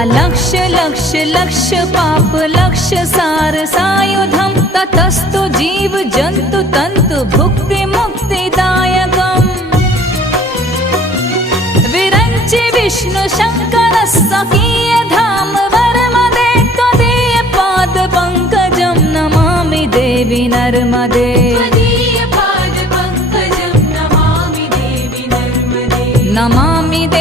अलक्ष लक्ष लक्ष पाप लक्ष सार सायुधम ततस्तु जीव जंतु तंतु भुक्ति मुक्तिदायकम् विरंचि विष्णु शंकर सखीय धाम वर्मदे त्वदीय पाद पंकजं नमामि देवी नर्मदे नमामि देवी